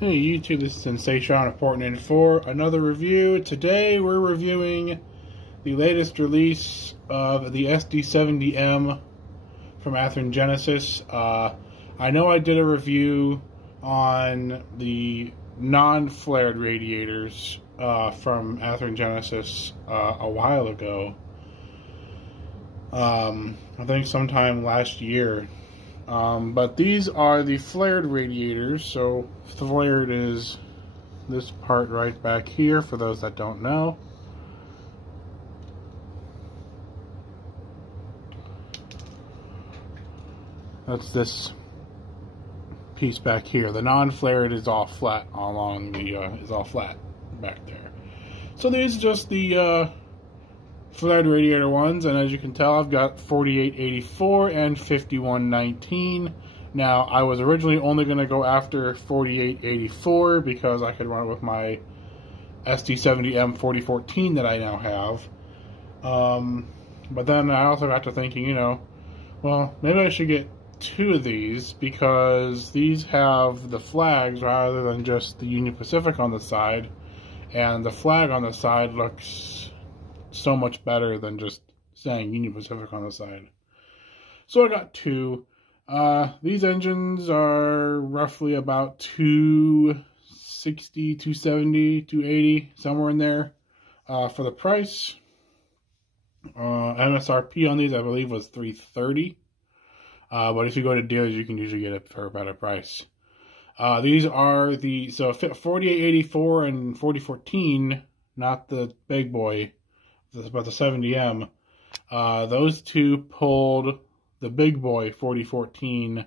Hey YouTube, this is Sensation reporting in for another review. Today we're reviewing the latest release of the SD70M from Athearn Genesis. I know I did a review on the non-flared radiators from Athearn Genesis a while ago. I think sometime last year. But these are the flared radiators. So flared is this part right back here, for those that don't know. That's this piece back here. The non-flared is all flat along the is all flat back there. So these are just the flared radiator ones, and as you can tell, I've got 4884 and 5119. Now, I was originally only going to go after 4884 because I could run it with my SD70M 4014 that I now have. But then I also got to thinking, you know, well, maybe I should get two of these because these have the flags rather than just the Union Pacific on the side, and the flag on the side looks so much better than just saying Union Pacific on the side. So I got two. These engines are roughly about 260, 270, 280, somewhere in there for the price. MSRP on these, I believe, was $330. But if you go to dealers, you can usually get it for a better price. These are the 4884 and 4014, not the big boy, but the 70M. Those two pulled the big boy 4014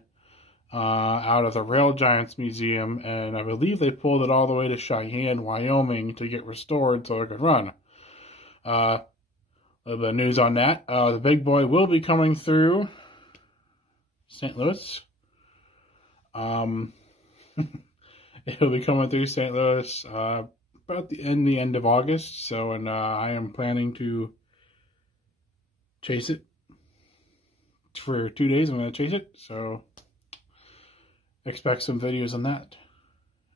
out of the Rail Giants Museum, and I believe they pulled it all the way to Cheyenne, Wyoming to get restored so it could run. A little bit of news on that. The big boy will be coming through St. Louis. It'll be coming through St. Louis about the end of August. So, and I am planning to chase it for 2 days. I'm going to chase it. So, expect some videos on that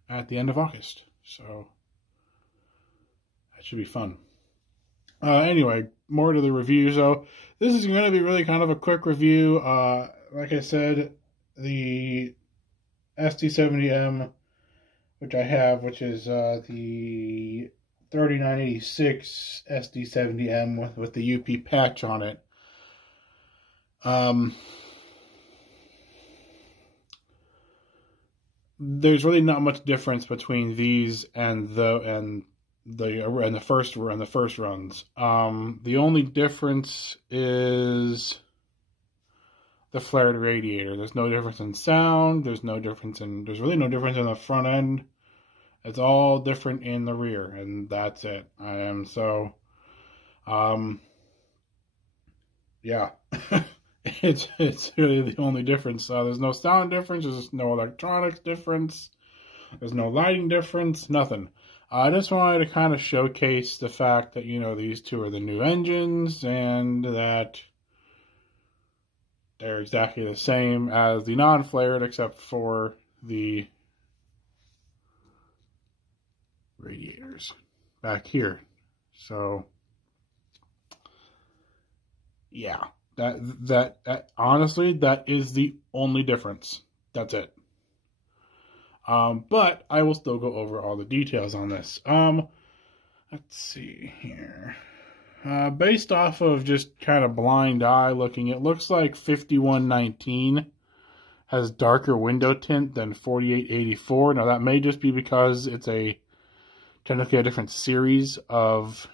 at the end of August. So, that should be fun. Anyway, more to the review. So, this is going to be really kind of a quick review. Like I said, the SD70M, which I have, which is the 3986 SD70M with the UP patch on it. There's really not much difference between these and the first runs. The only difference is the flared radiator. There's no difference in sound. There's really no difference in the front end. It's all different in the rear, and that's it. Yeah. it's really the only difference. There's no sound difference. There's no electronics difference. There's no lighting difference. Nothing. I just wanted to kind of showcase the fact that, you know, these two are the new engines and that they're exactly the same as the non-flared except for the radiators back here. So yeah, that honestly, that is the only difference. That's it. But I will still go over all the details on this. Let's see here. Based off of just kind of blind eye looking, it looks like 5119 has darker window tint than 4884. Now that may just be because it's technically a different series of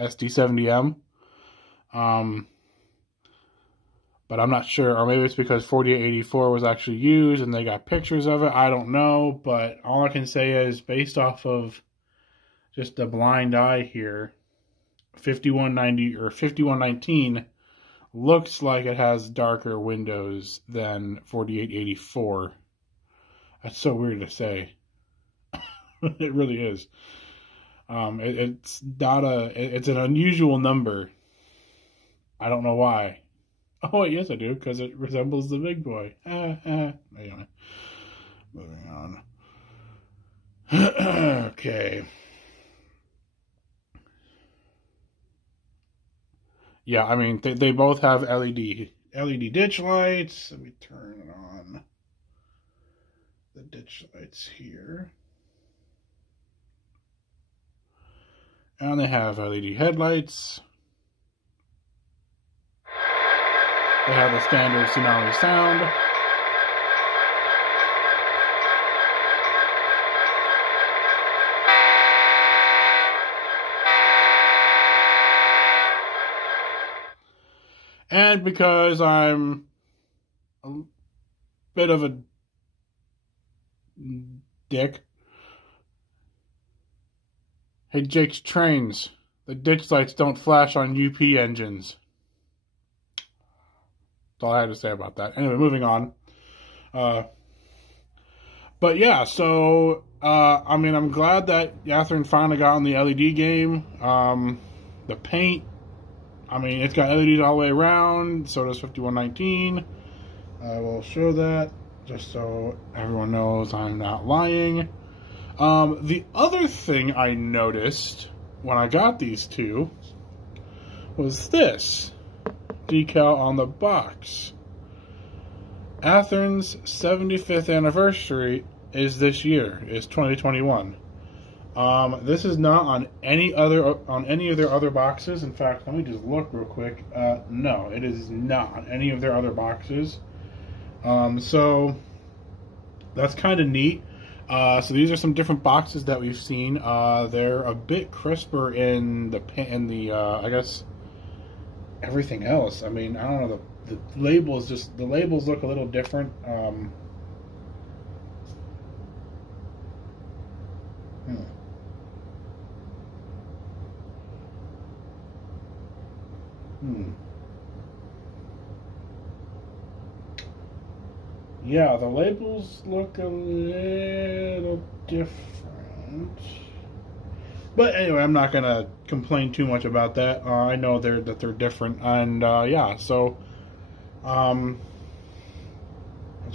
SD70M. But I'm not sure, or maybe it's because 4884 was actually used and they got pictures of it. I don't know, but all I can say is based off of just a blind eye here, 5190 or 5119 looks like it has darker windows than 4884. That's so weird to say. It really is. It's an unusual number. I don't know why. Oh, yes, I do, because it resembles the big boy. Anyway, moving on. Okay. Yeah, I mean, they both have LED ditch lights. Let me turn on the ditch lights here. And they have LED headlights. They have the standard tsunami sound. And because I'm a bit of a dick, hey, Jake's trains, the ditch lights don't flash on UP engines. That's all I had to say about that. Anyway, moving on. But yeah, so, I mean, I'm glad that Athearn finally got on the LED game. The paint, I mean, it's got LEDs all the way around, so does 5119. I will show that just so everyone knows I'm not lying. The other thing I noticed when I got these two was this decal on the box. Athearn's 75th anniversary is this year, is 2021. This is not on any of their other boxes. In fact, let me just look real quick. No, it is not on any of their other boxes. So that's kind of neat. So these are some different boxes that we've seen. They're a bit crisper in the I guess everything else. I mean, I don't know, the labels look a little different. Yeah, the labels look a little different. But anyway, I'm not going to complain too much about that. I know that they're different. And yeah, so that's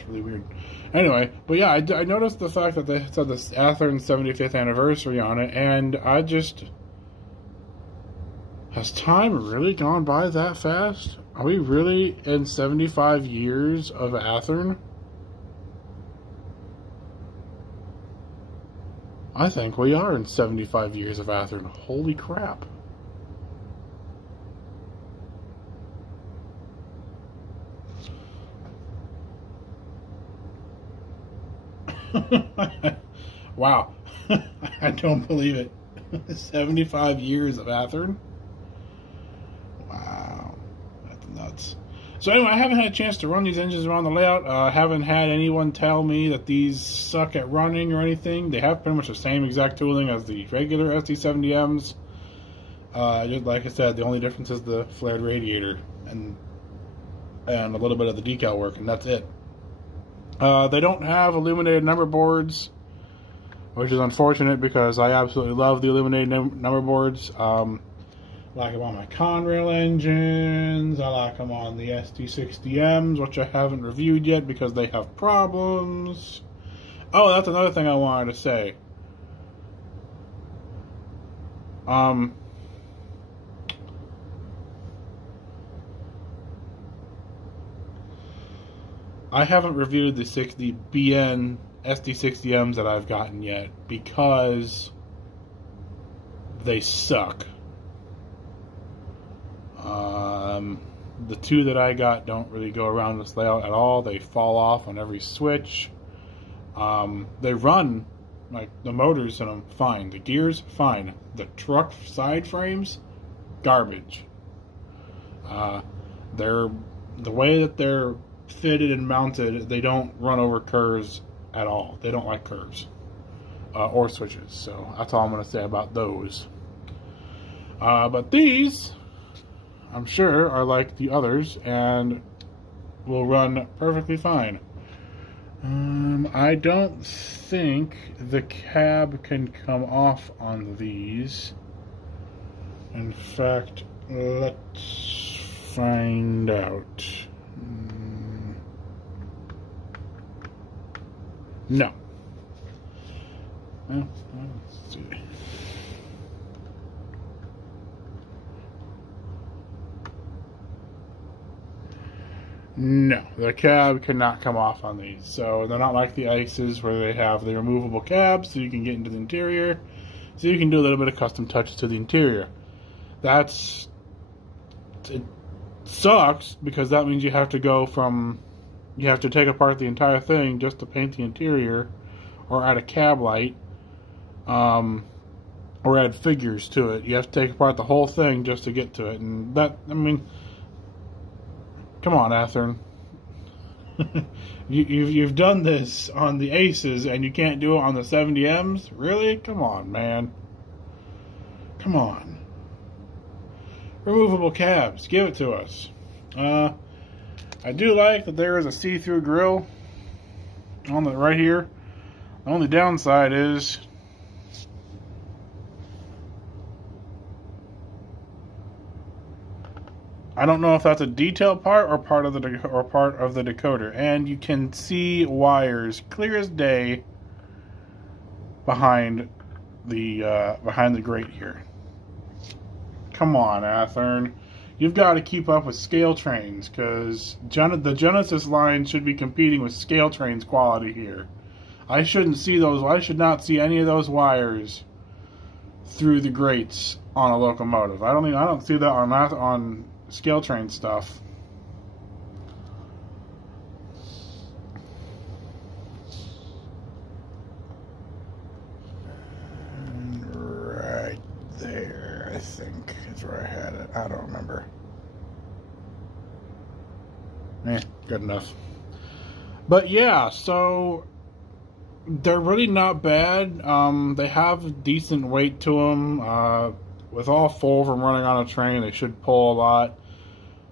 really weird. Anyway, but yeah, I noticed the fact that they said this Athearn 75th anniversary on it, and I just... Has time really gone by that fast? Are we really in 75 years of Athearn? I think we are in 75 years of Athearn. Holy crap. Wow. I don't believe it. 75 years of Athearn? Wow. That's nuts. So anyway, I haven't had a chance to run these engines around the layout. I haven't had anyone tell me that these suck at running or anything. They have pretty much the same exact tooling as the regular SD70Ms. Just like I said, the only difference is the flared radiator and a little bit of the decal work, and that's it. They don't have illuminated number boards, which is unfortunate because I absolutely love the illuminated number boards. I like them on my Conrail engines. I like them on the SD60Ms, which I haven't reviewed yet because they have problems. Oh, that's another thing I wanted to say. I haven't reviewed the 60BN SD60Ms that I've gotten yet because they suck. The two that I got don't really go around this layout at all. They fall off on every switch. They run, like, the motors in them, fine. The gears, fine. The truck side frames, garbage. The way that they're fitted and mounted, they don't run over curves at all. They don't like curves or switches. So that's all I'm going to say about those. But these, I'm sure, are like the others and will run perfectly fine. I don't think the cab can come off on these. In fact, let's find out. No. Well, let's see. No, the cab cannot come off on these. So they're not like the Ices where they have the removable cab so you can get into the interior. So you can do a little bit of custom touches to the interior. It sucks because that means you have to take apart the entire thing just to paint the interior or add a cab light or add figures to it. You have to take apart the whole thing just to get to it. And that, I mean, come on, Athearn. You've done this on the Aces and you can't do it on the 70Ms? Really? Come on, man. Come on. Removable cabs. Give it to us. I do like that there is a see-through grill on the right here. The only downside is I don't know if that's a detail part or part of the decoder, and you can see wires clear as day behind the grate here. Come on, Athearn. You've got to keep up with scale trains, because the Genesis line should be competing with scale trains quality here. I should not see any of those wires through the grates on a locomotive. I don't see that on scale train stuff. And right there, I think is where I had it. I don't remember. Good enough. But yeah, so they're really not bad. They have decent weight to them. With all four of them running on a train, they should pull a lot.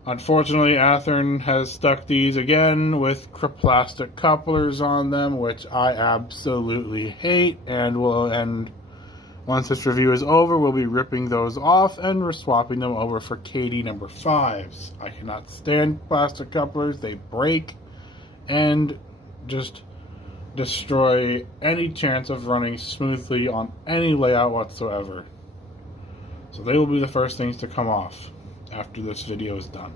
Unfortunately, Athearn has stuck these again with plastic couplers on them, which I absolutely hate. And once this review is over, we'll be ripping those off and swapping them over for KD number 5s. I cannot stand plastic couplers. They break and just destroy any chance of running smoothly on any layout whatsoever. So they will be the first things to come off after this video is done.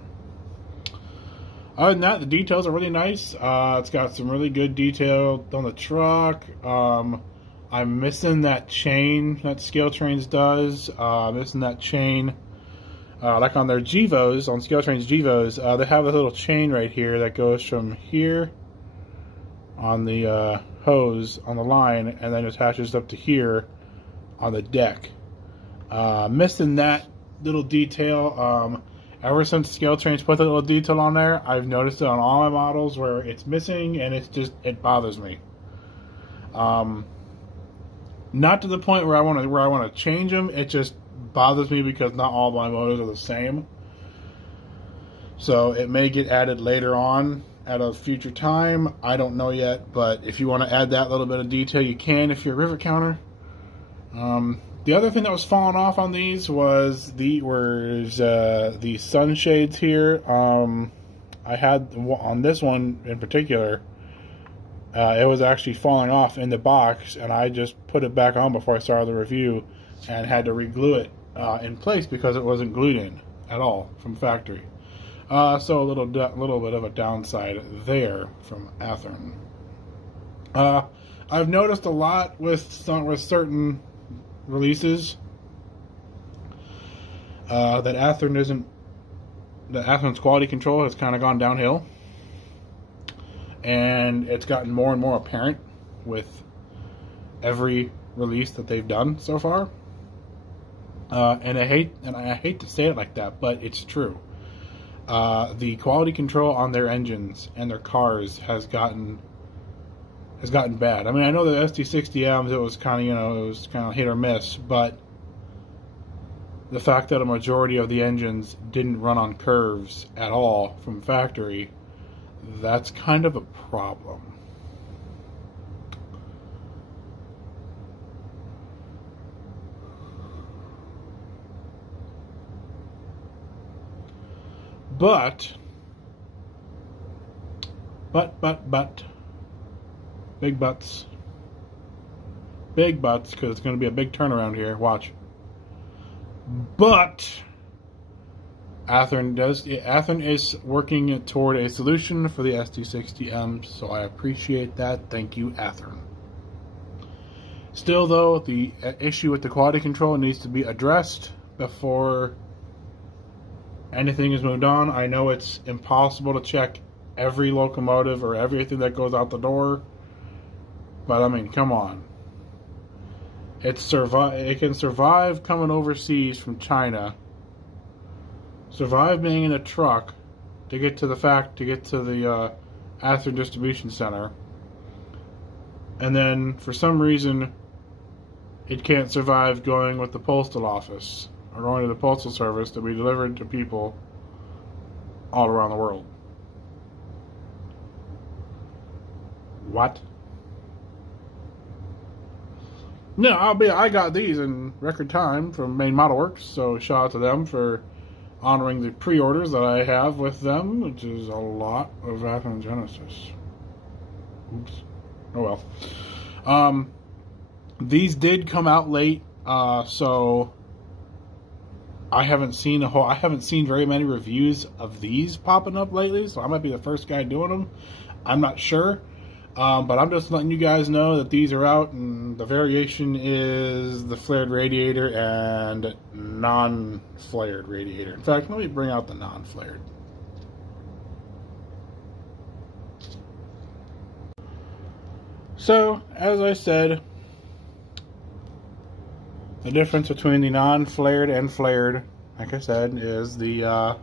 Other than that, the details are really nice. It's got some really good detail on the truck. I'm missing that chain that Scale Trains does. Missing that chain. Like on their Gevos, on Scale Trains Gevos, they have a little chain right here that goes from here on the hose on the line and then attaches up to here on the deck. Missing that little detail. Ever since Scale Trains put that little detail on there, I've noticed it on all my models where it's missing and it bothers me. Not to the point where I want to change them. It just bothers me because not all my motors are the same. So it may get added later on at a future time. I don't know yet, but if you want to add that little bit of detail, you can if you're a rivet counter. The other thing that was falling off on these was the sunshades here. I had on this one in particular, it was actually falling off in the box, and I just put it back on before I started the review and had to re-glue it in place because it wasn't glued in at all from factory. So a little bit of a downside there from Athearn. I've noticed a lot with certain releases that Athearn's quality control has kind of gone downhill, and it's gotten more and more apparent with every release that they've done so far. And I hate to say it like that, but it's true. The quality control on their engines and their cars has gotten bad. I mean, I know the SD70Ms, it was kind of hit or miss, but the fact that a majority of the engines didn't run on curves at all from factory, that's kind of a problem. But big butts. Big buts, because it's going to be a big turnaround here. Watch. But Athearn is working toward a solution for the SD70M, so I appreciate that. Thank you, Athearn. Still, though, the issue with the quality control needs to be addressed before anything is moved on. I know it's impossible to check every locomotive or everything that goes out the door, but I mean, come on. It can survive coming overseas from China, survive being in a truck to get to the Athearn distribution center, and then for some reason it can't survive going with the postal office or going to the postal service to be delivered to people all around the world. What? No, I got these in record time from Main Model Works, so shout out to them for honoring the pre-orders that I have with them, which is a lot of Athearn Genesis. Oops. Oh well. These did come out late, so I haven't seen very many reviews of these popping up lately, so I might be the first guy doing them. I'm not sure. But I'm just letting you guys know that these are out, and the variation is the flared radiator and non-flared radiator. In fact, let me bring out the non-flared. So, as I said, the difference between the non-flared and flared, like I said, is the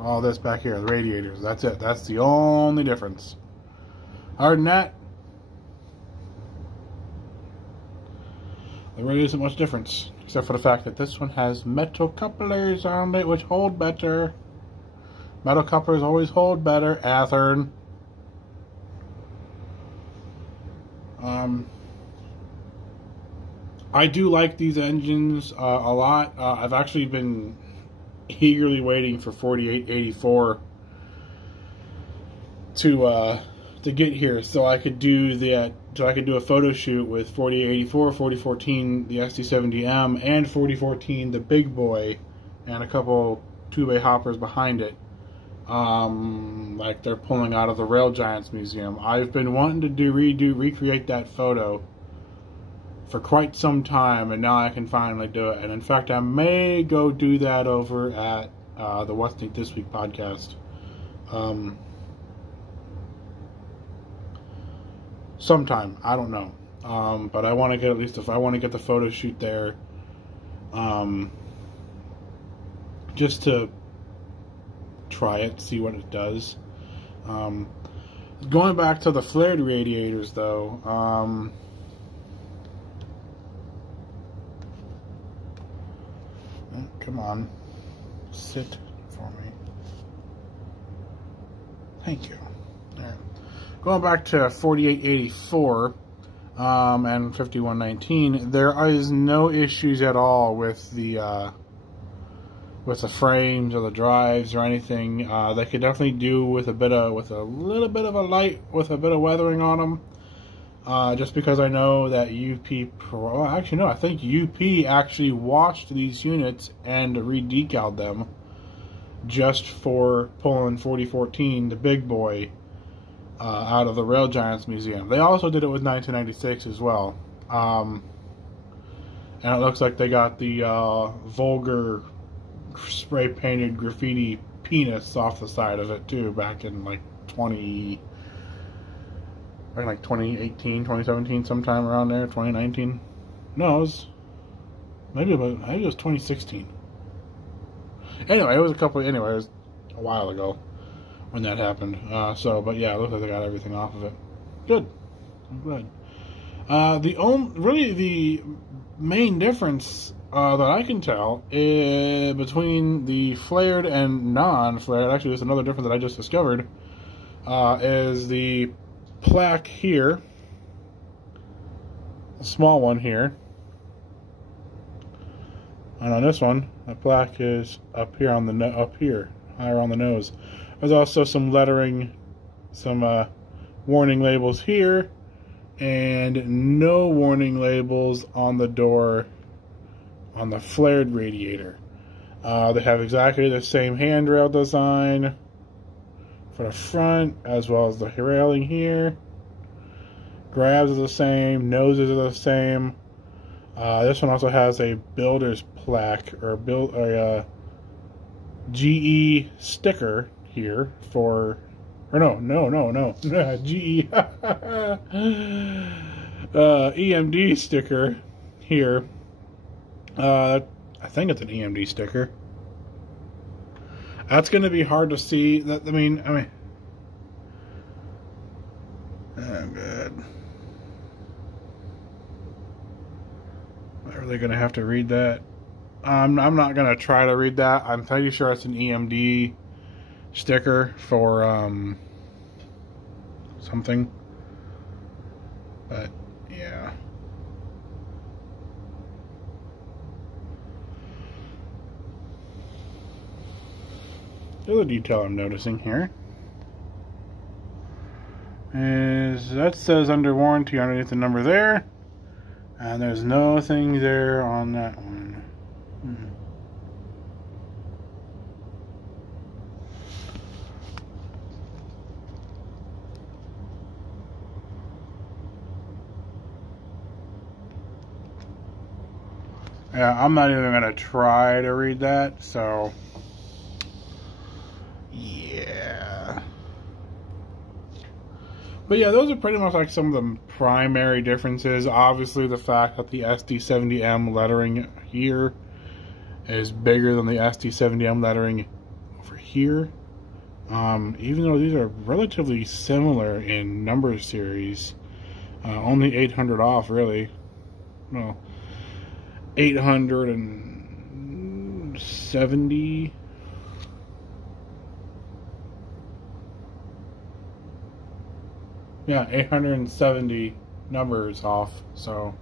all this back here, the radiators. That's it. That's the only difference. Other than that, there really isn't much difference, except for the fact that this one has metal couplers on it, which hold better. Metal couplers always hold better. Athearn. I do like these engines a lot. I've actually been eagerly waiting for 4884 to get here, so I could do that. So I could do a photo shoot with 4884, 4014, the SD70M, and 4014, the big boy, and a couple 2-bay hoppers behind it, like they're pulling out of the Rail Giants Museum. I've been wanting to recreate that photo for quite some time, and now I can finally do it. And in fact, I may go do that over at the What's Neat This Week podcast sometime. I don't know, but I want to get at least I want to get the photo shoot there, just to try it, see what it does. Going back to the flared radiators, though. Come on, sit for me. Thank you. There. Going back to 4884 and 5119, there is no issues at all with the frames or the drives or anything. They could definitely do with a little bit of weathering on them. Just because I know that I think UP actually washed these units and re-decaled them just for pulling 4014, the big boy, out of the Rail Giants Museum. They also did it with 1996 as well. And it looks like they got the vulgar spray-painted graffiti penis off the side of it too, back in like 2018, 2017, sometime around there, 2019. No, it was maybe it was 2016. Anyway, it was a while ago when that happened. But yeah, it looks like they got everything off of it. Good. I'm glad. The main difference that I can tell is between the flared and non-flared. Actually, there's another difference that I just discovered. Is the plaque here, a small one here, and on this one, the plaque is up here on the higher on the nose. There's also some lettering some warning labels here, and no warning labels on the door on the flared radiator. They have exactly the same handrail design for the front, as well as the railing here. Grabs are the same, noses are the same. This one also has a builder's plaque, or a GE sticker here for, or no, GE EMD sticker here. I think it's an EMD sticker. That's going to be hard to see. That I mean, oh god, am I really going to have to read that? I'm not going to try to read that. I'm pretty sure it's an EMD sticker for something, but yeah. The other detail I'm noticing here is that says under warranty underneath the number there, and there's nothing there on that one. Yeah, I'm not even going to try to read that, so yeah. But yeah, those are pretty much like some of the primary differences. Obviously, the fact that the SD70M lettering here is bigger than the SD70M lettering over here. Even though these are relatively similar in number series, only 800 off, really. Well, 870. Yeah, 870 numbers off, so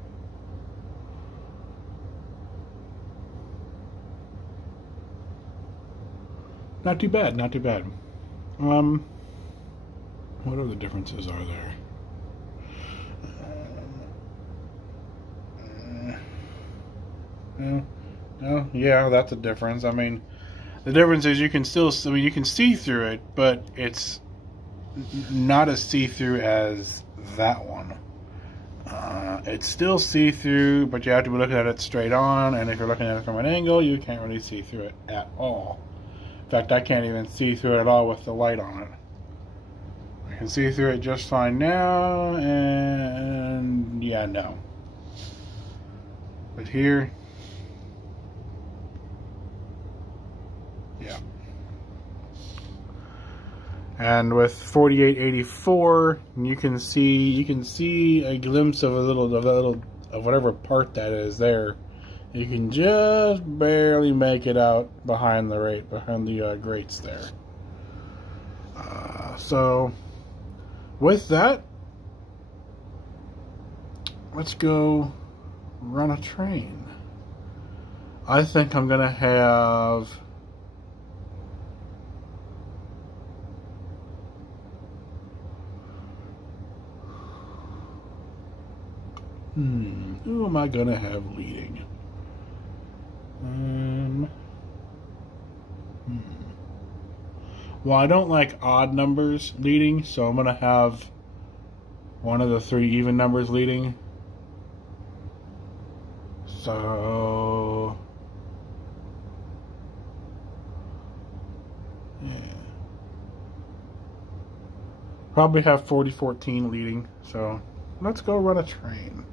not too bad, not too bad. What other differences are there? No, yeah, that's a difference. I mean, the difference is you can still, I mean, you can see through it, but it's not as see-through as that one. It's still see-through, but you have to be looking at it straight on, and if you're looking at it from an angle, you can't really see through it at all. In fact, I can't even see through it at all with the light on it. I can see through it just fine now, and yeah, no. But here, yeah. And with 4884, you can see a glimpse of of whatever part that is there. You can just barely make it out behind the grates there. So with that, let's go run a train. I think I'm gonna have who am I gonna have leading? Well, I don't like odd numbers leading, so I'm gonna have one of the three even numbers leading. So yeah, probably have 4014 leading. So let's go run a train.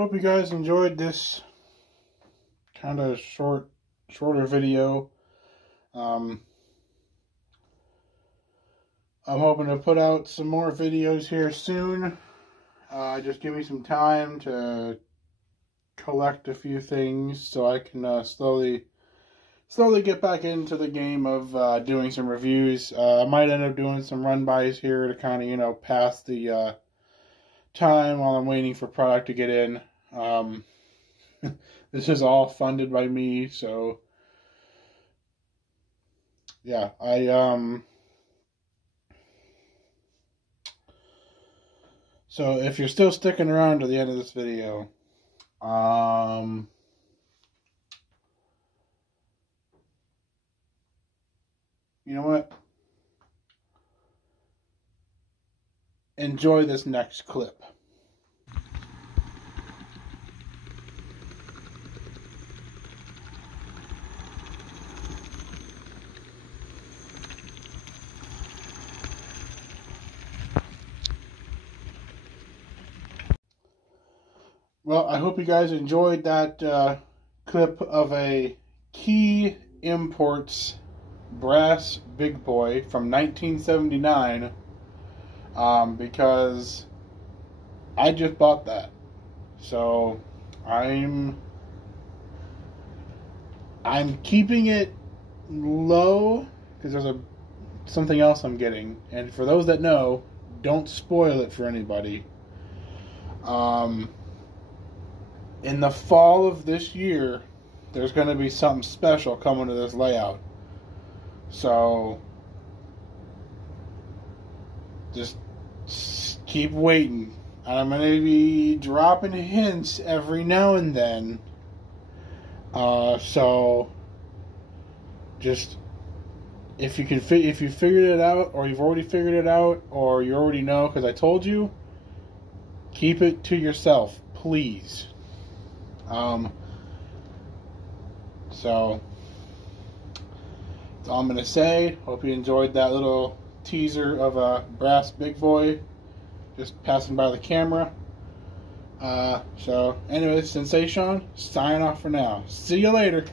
Hope you guys enjoyed this kind of shorter video. I'm hoping to put out some more videos here soon. Just give me some time to collect a few things so I can slowly get back into the game of doing some reviews. I might end up doing some run-bys here to kind of, you know, pass the time while I'm waiting for product to get in. This is all funded by me, so yeah, so if you're still sticking around to the end of this video, you know what? Enjoy this next clip. Well, I hope you guys enjoyed that clip of a Key Imports brass big boy from 1979. Because I just bought that, so I'm keeping it low because there's something else I'm getting, and for those that know, don't spoil it for anybody. In the fall of this year, there's going to be something special coming to this layout, so just keep waiting. I'm going to be dropping hints every now and then. So just if you figured it out, or you've already figured it out, or you already know because I told you, keep it to yourself, please. So that's all I'm going to say. Hope you enjoyed that little teaser of a brass big boy just passing by the camera. So anyways, Sensation signing off for now. See you later.